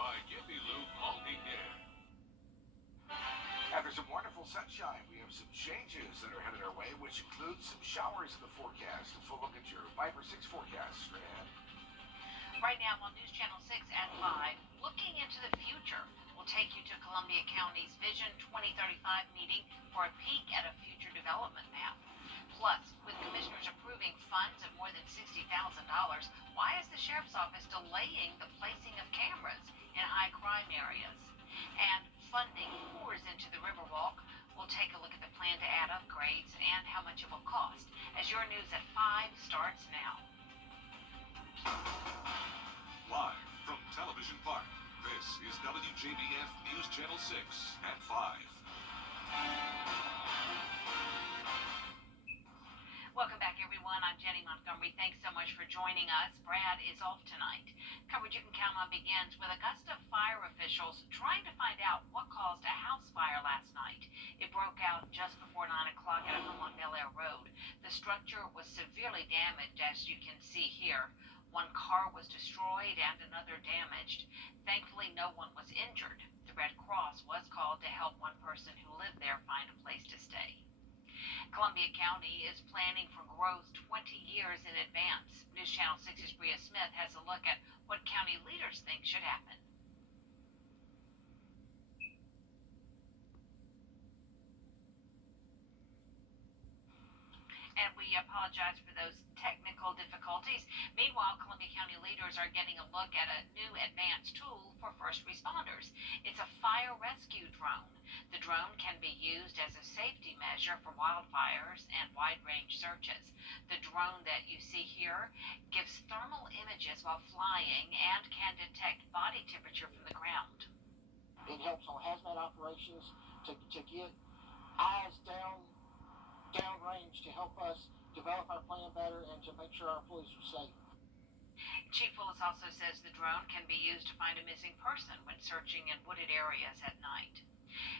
by Multi-Air. After some wonderful sunshine, we have some changes that are headed our way, which includes some showers in the forecast. A full look at your 5 or 6 forecast, Fran. Right now on News Channel 6 at 5, looking into the future. We'll take you to Columbia County's Vision 2035 meeting for a peek at a future development map. Plus, with commissioners approving funds of more than $60,000, why is the sheriff's office delaying the placing of cameras in high crime areas? And funding pours into the Riverwalk. We'll take a look at the plan to add upgrades and how much it will cost. As your news at 5 starts now. Live from Television Park, this is WJBF News Channel 6 at 5. Welcome back, everyone. I'm Jenny Montgomery. Thanks so much for joining us. Brad is off tonight. Coverage you can count on begins with Augusta fire officials trying to find out what caused a house fire last night. It broke out just before 9 o'clock at a home on Bel Air Road. The structure was severely damaged, as you can see here. One car was destroyed and another damaged. Thankfully, no one was injured. The Red Cross was called to help one person who lived there find a place to stay. Columbia County is planning for growth 20 years in advance. News Channel 6's Bria Smith has a look at what county leaders think should happen. And we apologize for those technical difficulties. Meanwhile, Columbia County leaders are getting a look at a new advanced tool for first responders. It's a fire rescue drone. The drone can be used as a safety measure for wildfires and wide-range searches. The drone that you see here gives thermal images while flying and can detect body temperature from the ground. It helps on hazmat operations to get eyes downrange to help us develop our plan better and to make sure our employees are safe. Chief Willis also says the drone can be used to find a missing person when searching in wooded areas at night.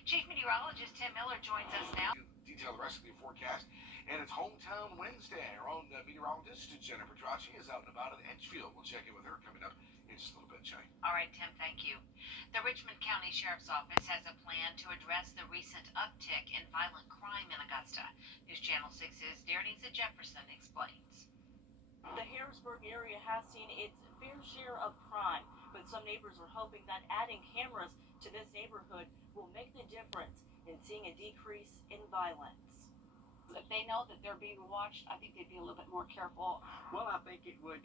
Chief Meteorologist Tim Miller joins us now. Detail the rest of the forecast. And it's Hometown Wednesday. Our own meteorologist, Jennifer Tracci, is out and about in Edgefield. We'll check in with her coming up in just a little bit, Jay. All right, Tim, thank you. The Richmond County Sheriff's Office has a plan to address the recent uptick in violent crime in Augusta. News Channel 6's Denise Jefferson explains. The Harrisburg area has seen its fair share of crime, but some neighbors are hoping that adding cameras to this neighborhood will make the difference in seeing a decrease in violence. If they know that they're being watched, I think they'd be a little bit more careful. Well, I think it would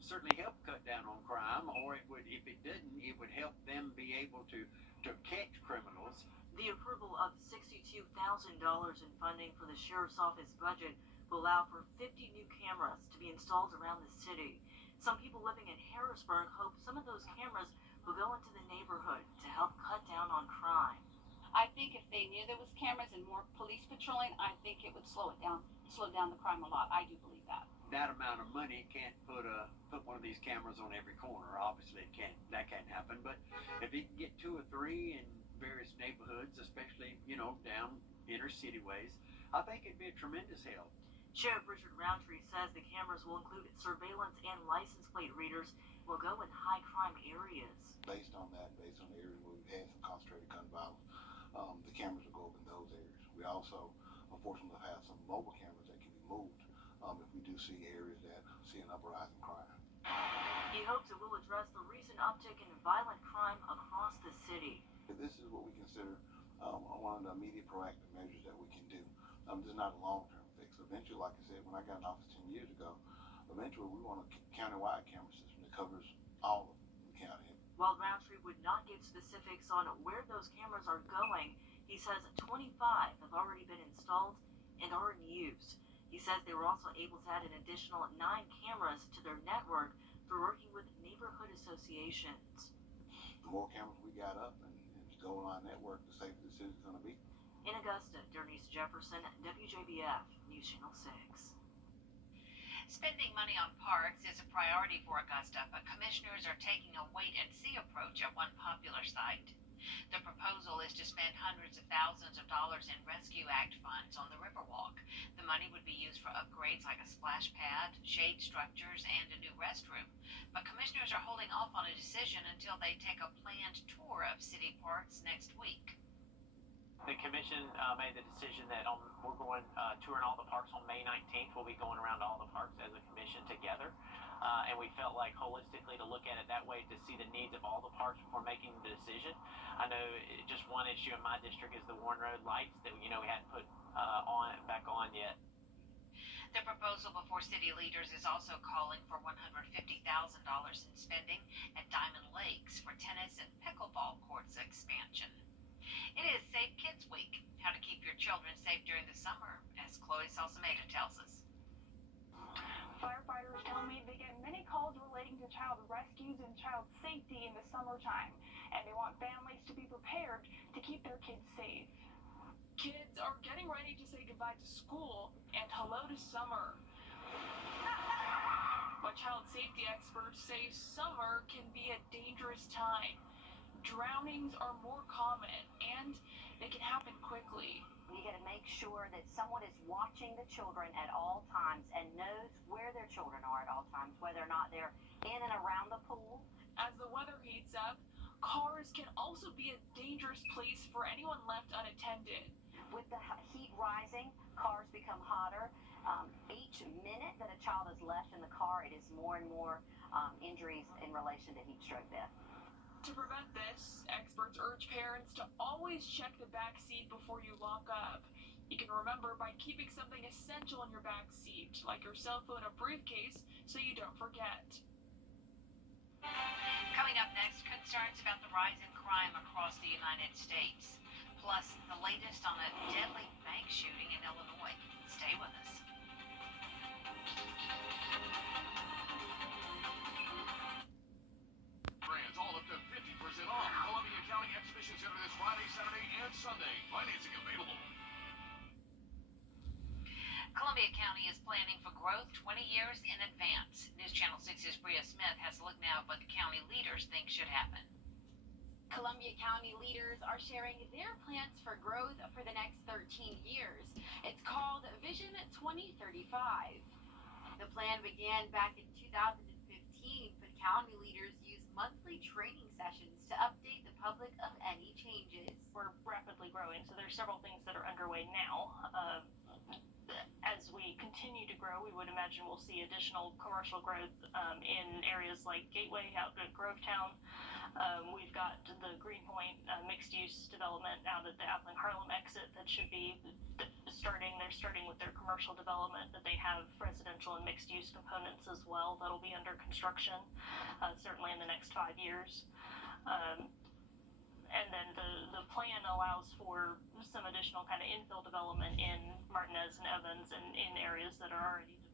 certainly help cut down on crime, or it would, if it didn't, it would help them be able to catch criminals. The approval of $62,000 in funding for the Sheriff's Office budget will allow for 50 new cameras to be installed around the city. Some people living in Harrisburg hope some of those cameras will go into the neighborhood to help cut down on crime. I think if they knew there was cameras and more police patrolling, I think it would slow down the crime a lot. I do believe that. That amount of money can't put one of these cameras on every corner. Obviously, that can't happen. But if you can get 2 or 3 in various neighborhoods, especially down inner city ways, I think it'd be a tremendous help. Sheriff Richard Roundtree says the cameras will include surveillance and license plate readers and will go in high crime areas. Based on the area where we've had some concentrated gun violence, the cameras will go up in those areas. We also, unfortunately, have some mobile cameras that can be moved if we do see areas that see an uprise in crime. He hopes it will address the recent uptick in violent crime across the city. This is what we consider one of the immediate proactive measures that we can do. This is not a long-term fix. Eventually, like I said, when I got in office 10 years ago, eventually we want a county-wide camera system that covers all of the county. While Roundtree would not give specifics on where those cameras are going, he says 25 have already been installed and are in use. He says they were also able to add an additional 9 cameras to their network through working with neighborhood associations. The more cameras we got up and go on our network, the safer the city's going to be. In Augusta, Denise Jefferson, WJBF, News Channel 6. Spending money on parks is a priority for Augusta, but commissioners are taking a wait-and-see approach at one popular site. The proposal is to spend hundreds of thousands of dollars in Rescue Act funds on the Riverwalk. The money would be used for upgrades like a splash pad, shade structures, and a new restroom. But commissioners are holding off on a decision until they take a planned tour of city parks next week. The commission made the decision that we're going touring all the parks on May 19th. We'll be going around all the parks as a commission together. And we felt like holistically to look at it that way, to see the needs of all the parks before making the decision. I know just one issue in my district is the Warren Road lights that we hadn't put back on yet. The proposal before city leaders is also calling for $150,000 in spending at Diamond Lakes for tennis and pickleball courts expansion. It is Safe Kids Week. How to keep your children safe during the summer, as Chloe Salsameda tells us. Firefighters tell me they get many calls relating to child rescues and child safety in the summertime, and they want families to be prepared to keep their kids safe. Kids are getting ready to say goodbye to school and hello to summer. But child safety experts say summer can be a dangerous time. Drownings are more common, and they can happen quickly. You got to make sure that someone is watching the children at all times and knows where their children are at all times, whether or not they're in and around the pool. As the weather heats up, cars can also be a dangerous place for anyone left unattended. With the heat rising, cars become hotter. Each minute that a child is left in the car, it is more and more injuries in relation to heat stroke death. To prevent this, experts urge parents to always check the back seat before you lock up. You can remember by keeping something essential in your back seat, like your cell phone or briefcase, so you don't forget. Coming up next, concerns about the rise in crime across the United States. Plus, the latest on a deadly bank shooting in Illinois. Stay with us. Brands all up to 50% off. Columbia County Exhibition Center this Friday, Saturday, and Sunday. Financing available. Columbia County is planning for growth 20 years in advance. News Channel 6's Bria Smith has a look now at what the county leaders think should happen. Columbia County leaders are sharing their plans for growth for the next 13 years. It's called Vision 2035. The plan began back in 2015, but county leaders use monthly training sessions to update the public of any changes. We're rapidly growing, so there's several things that are underway now. As we continue to grow, we would imagine we'll see additional commercial growth in areas like Gateway out at Grovetown. We've got the Greenpoint mixed-use development out at the Appling Harlem exit that should be starting. They're starting with their commercial development, but they have residential and mixed-use components as well that'll be under construction, certainly in the next 5 years. And then the plan allows for some additional kind of infill development in Martinez and Evans and in areas that are already developed.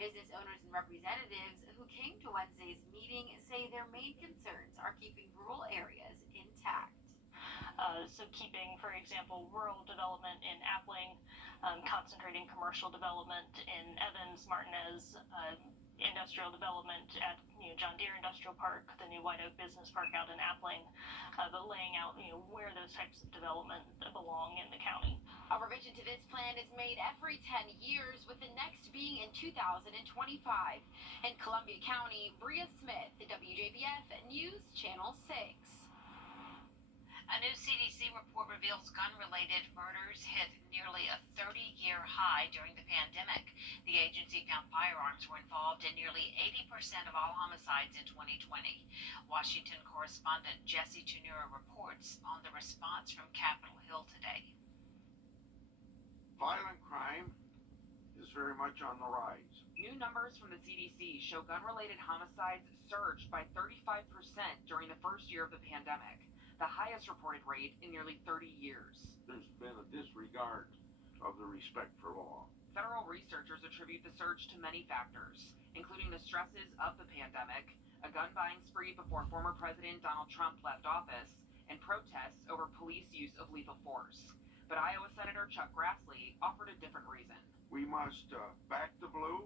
Business owners and representatives who came to Wednesday's meeting say their main concerns are keeping rural areas intact. So keeping, for example, rural development in Appling, concentrating commercial development in Evans, Martinez, industrial development at John Deere Industrial Park, the new White Oak Business Park out in Appling, but laying out where those types of development belong in the county. A revision to this plan is made every 10 years, with the next being in 2025. In Columbia County, Bria Smith, WJBF News Channel 6. A new CDC report reveals gun-related murders hit nearly a 30-year high during the pandemic. The agency found firearms were involved in nearly 80% of all homicides in 2020. Washington correspondent Jesse Tunura reports on the response from Capitol Hill today. Violent crime is very much on the rise. New numbers from the CDC show gun-related homicides surged by 35% during the first year of the pandemic, the highest reported rate in nearly 30 years. There's been a disregard of the respect for law. Federal researchers attribute the surge to many factors, including the stresses of the pandemic, a gun-buying spree before former President Donald Trump left office, and protests over police use of lethal force. But Iowa Senator Chuck Grassley offered a different reason. We must back the blue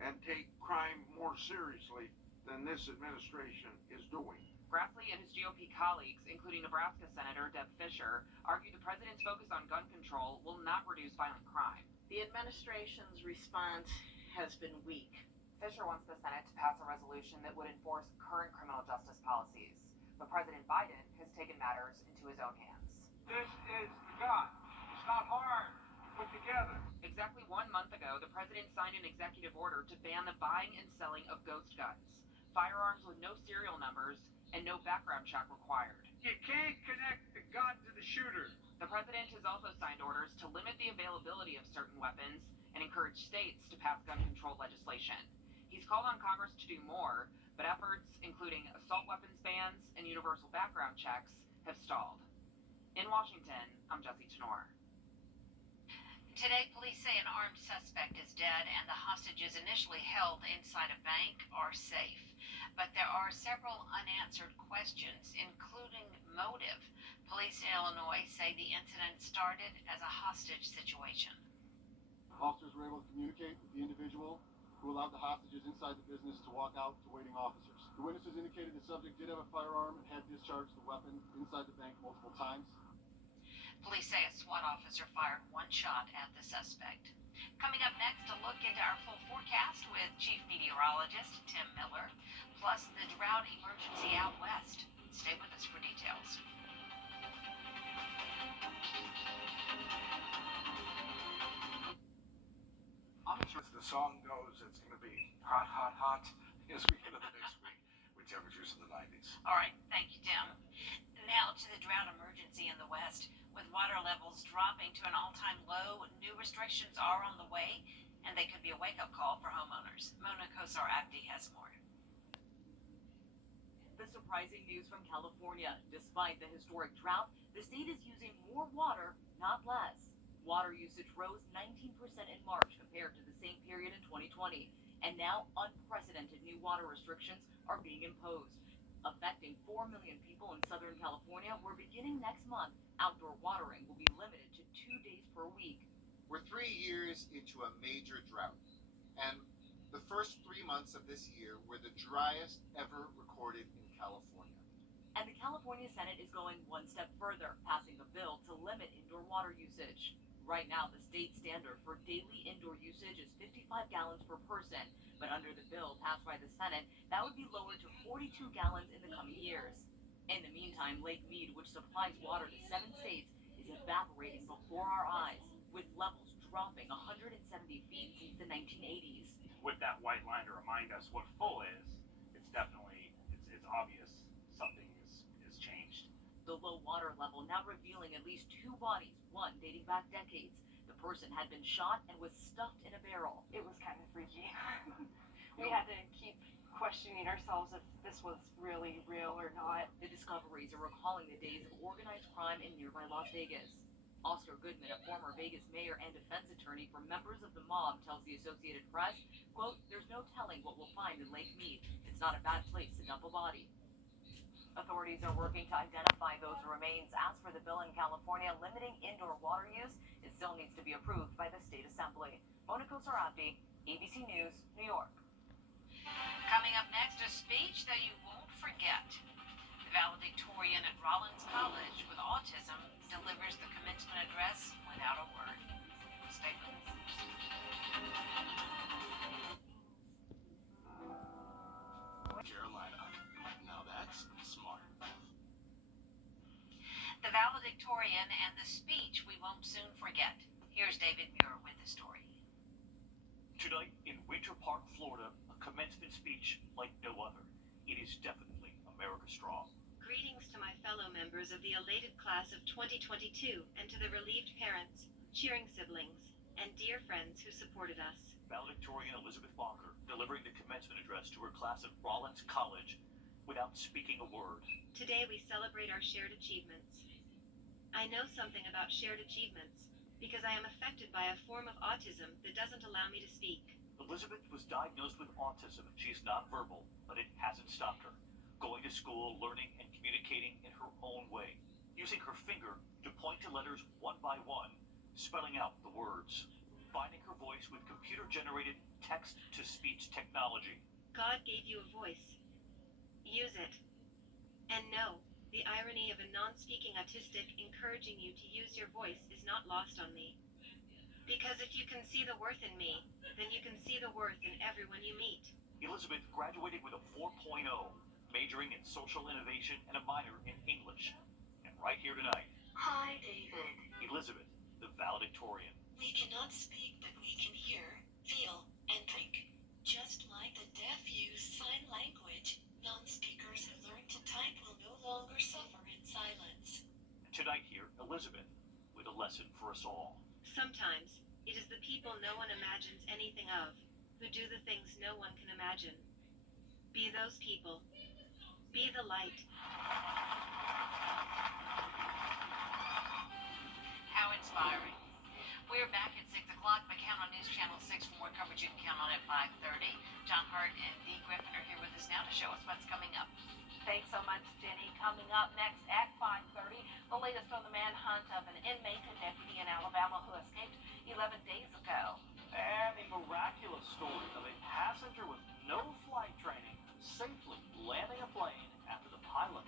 and take crime more seriously than this administration is doing. Grassley and his GOP colleagues, including Nebraska Senator Deb Fischer, argued the president's focus on gun control will not reduce violent crime. The administration's response has been weak. Fischer wants the Senate to pass a resolution that would enforce current criminal justice policies, but President Biden has taken matters into his own hands. This is gun. It's not hard to put together. Exactly 1 month ago, the president signed an executive order to ban the buying and selling of ghost guns, firearms with no serial numbers and no background check required. You can't connect the gun to the shooter. The president has also signed orders to limit the availability of certain weapons and encourage states to pass gun control legislation. He's called on Congress to do more, but efforts, including assault weapons bans and universal background checks, have stalled. In Washington, I'm Jesse Tenor. Today, police say an armed suspect is dead and the hostages initially held inside a bank are safe. But there are several unanswered questions, including motive. Police in Illinois say the incident started as a hostage situation. Officers were able to communicate with the individual who allowed the hostages inside the business to walk out to waiting officers. The witnesses indicated the subject did have a firearm and had discharged the weapon inside the bank multiple times. Police say a SWAT officer fired one shot at the suspect. Coming up next, a look into our full forecast with Chief Meteorologist Tim Miller, plus the drought emergency out west. Stay with us for details. I'm sure as the song goes, it's going to be hot, hot, hot as we get into the next week with temperatures in the 90s. All right, thank you, Tim. Now to the drought emergency in the west. With water levels dropping to an all-time low, new restrictions are on the way, and they could be a wake-up call for homeowners. Mona Kosar-Abdi has more. The surprising news from California. Despite the historic drought, the state is using more water, not less. Water usage rose 19% in March compared to the same period in 2020, and now unprecedented new water restrictions are being imposed. Affecting 4 million people in Southern California, where beginning next month, outdoor watering will be limited to 2 days per week. We're 3 years into a major drought, and the first 3 months of this year were the driest ever recorded in California. And the California Senate is going one step further, passing a bill to limit indoor water usage. Right now, the state standard for daily indoor usage is 55 gallons per person, but under the bill passed by the Senate, that would be lowered to 42 gallons in the coming years. In the meantime, Lake Mead, which supplies water to 7 states, is evaporating before our eyes, with levels dropping 170 feet since the 1980s. With that white line to remind us what full is, it's definitely, it's obvious something is changed. The low water level now revealing at least 2 bodies, one dating back decades. The person had been shot and was stuffed in a barrel. It was kind of freaky. We had to keep questioning ourselves if this was really real or not. The discoveries are recalling the days of organized crime in nearby Las Vegas. Oscar Goodman, a former Vegas mayor and defense attorney for members of the mob, tells the Associated Press, quote, "There's no telling what we'll find in Lake Mead. It's not a bad place to dump a body." Authorities are working to identify those remains. As for the bill in California limiting indoor water use, it still needs to be approved by the state assembly. Mona Kosar-Abdi, ABC News, New York. Coming up next, a speech that you won't forget. The valedictorian at Rollins College with autism delivers the commencement address without a word. Stay with us. Carolina. Now that's smart. The valedictorian and the speech we won't soon forget. Here's David Muir with the story. Tonight in Winter Park, Florida, a commencement speech like no other. It is definitely America Strong. Greetings to my fellow members of the elated class of 2022 and to the relieved parents, cheering siblings, and dear friends who supported us. Valedictorian Elizabeth Bonker delivering the commencement address to her class at Rollins College without speaking a word. Today we celebrate our shared achievements. I know something about shared achievements because I am affected by a form of autism that doesn't allow me to speak. Elizabeth was diagnosed with autism. She's nonverbal, but it hasn't stopped her. Going to school, learning, and communicating in her own way. Using her finger to point to letters one by one, spelling out the words. Finding her voice with computer-generated text-to-speech technology. God gave you a voice. Use it. And no, the irony of a non-speaking autistic encouraging you to use your voice is not lost on me. Because if you can see the worth in me, then you can see the worth in everyone you meet. Elizabeth graduated with a 4.0, majoring in social innovation and a minor in English. And right here tonight, Hi, David. Elizabeth, the valedictorian. We cannot speak, but we can hear, feel, and think. Just like the deaf use sign language, non-speakers who learn to type will no longer suffer in silence. And tonight here, Elizabeth, with a lesson for us all. Sometimes, it is the people no one imagines anything of, who do the things no one can imagine. Be those people. Be the light. How inspiring. We're back at 6 o'clock, but count on News Channel 6 for more coverage you can count on at 5:30. John Hart and Dee Griffin are here with us now to show us what's coming up. Thanks so much, Jenny. Coming up next at 5:30, the latest on the manhunt of an inmate and deputy in Alabama who escaped 11 days ago. And the miraculous story of a passenger with no flight training safely landing a plane after the pilot